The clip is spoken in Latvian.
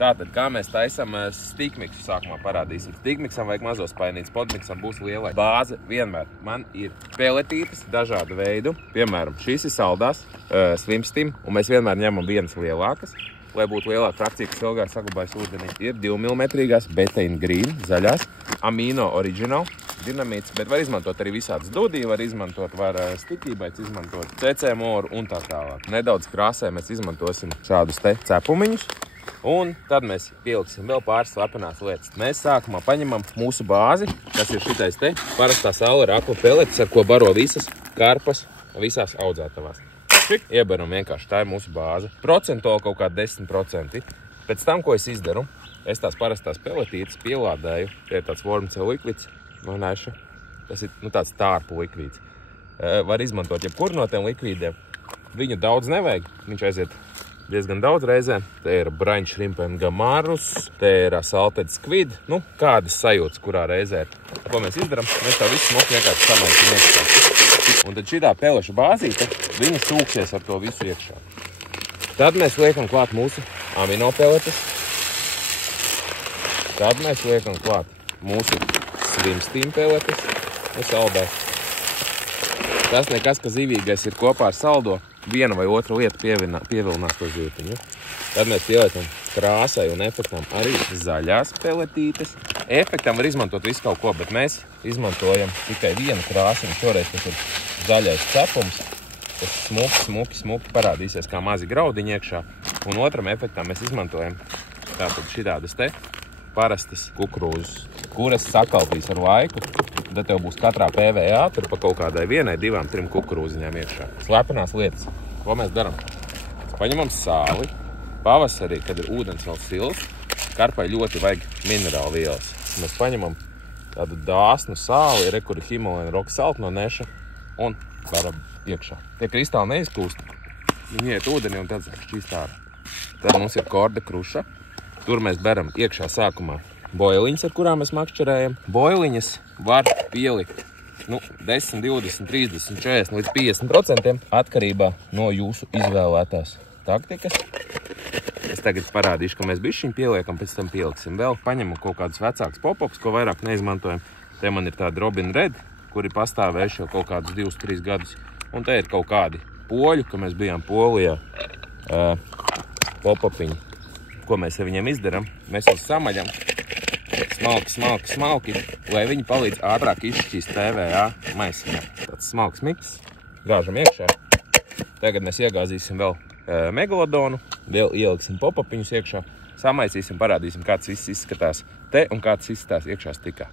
Tātad, kā mēs taisam stīkmiksu sākumā parādīsim. Stīkmiksam vajag mazos painītes, podmiksam būs lielai. Bāze vienmēr man ir peletītes dažādu veidu. Piemēram, šīs ir saldās, slimstim, un mēs vienmēr ņemam vienas lielākas. Lai būtu lielāka frakcija, kas ilgāk saglabājas ūdenī. Ir 2 mm Betaine Green, zaļās, Amino Original, dinamīts, bet var izmantot arī visādas dudī, var izmantot, var stiķībai, izmantot CC moru un tā tālāk. Nedaudz krāsē mēs izmantosim šādus te cepumiņus, un tad mēs pieliksim vēl pāris slepenās lietas. Mēs sākumā paņemam mūsu bāzi, kas ir šitais te parastā saule rakla peletes, ar ko baro visas karpas visās audzētavās. Iebaram vienkārši, tā ir mūsu bāze. Procentuāli kaut kā 10%. Pēc tam, ko es izdaru, es tās parastās peletītes pielādēju. Tie ir tāds Wormcell likvids, manēšu. Tas ir tāds tārpu likvids. Var izmantot jebkuru no tiem likvidiem. Viņu daudz nevajag, viņš aiziet diezgan daudz reizēm. Te ir Brine Shrimp and Gamarus, te ir Salted Squid. Kādas sajūtas, kurā reizē ir. Ko mēs izdaram? Mēs tā visu smuku vienkārši samaisim iekšā. Un tad šitā peleša bāzīte, viņa sūksies ar to visu iekšā. Tad mēs liekam klāt mūsu amino peletes. Tad mēs liekam klāt mūsu slimstīm peletes. Saldēs. Tas nekas, ka zivīgais ir kopā ar saldo, viena vai otra lieta pievilinās to zītiņu. Tad mēs pieliekam krāsai un efektam arī zaļās peletītes. Efektam var izmantot visu kaut ko, bet mēs izmantojam tikai vienu krāsiņu. Šoreiz tas ir zaļais cepums. Tas smuki parādīsies kā mazi graudiņi iekšā. Un otram efektam mēs izmantojam tātad šitādas te parastas kukurūzas, kuras sakalpīs ar laiku. Tad tev būs katrā PVA, tur pa kaut kādai 1, 2, 3 kukurūziņām iekšā. Slepenās lietas. Ko mēs daram? Paņemam sāli. Pavasarī, kad ir ūdens vēl sils, karpai ļoti vajag minerālu vielas. Mēs paņemam tādu dāsnu sāli, kur ir Himalayan rock salt no neša un varam iekšā. Tie kristāli neizkūst. Viņi iet ūdeni un tad šķīst ārā. Tad mums ir korda kruša. Tur mēs beram iekšā sākumā boiliņas, ar kurām mēs makšķerējam. Boiliņas var pielikt 10, 20, 30, 40 līdz 50% atkarībā no jūsu izvēlētās taktikas. Es tagad parādīšu, ka mēs bišķiņu pieliekam, pēc tam pieliksim vēl. Paņemam kaut kādus vecākus pop-ups, ko vairāk neizmantojam. Te man ir tādi Robin Red, kuri pastāvējuši jau kaut kādus 2-3 gadus. Un te ir kaut kādi poļu, ka mēs bijām Polijā pop-upiņi. Ko mēs ar viņiem izdaram? Mēs viņus samaļam smalki, lai viņi palīdz ātrāk izšķīst PVA maisiņā. Tāds smalks miks, gāžam iekšā. Tagad mēs iegāzīsim vēl megalodonu, vēl ieliksim pop-upiņus iekšā, samaisīsim, parādīsim, kāds viss izskatās te un kāds izskatās iekšā stikā.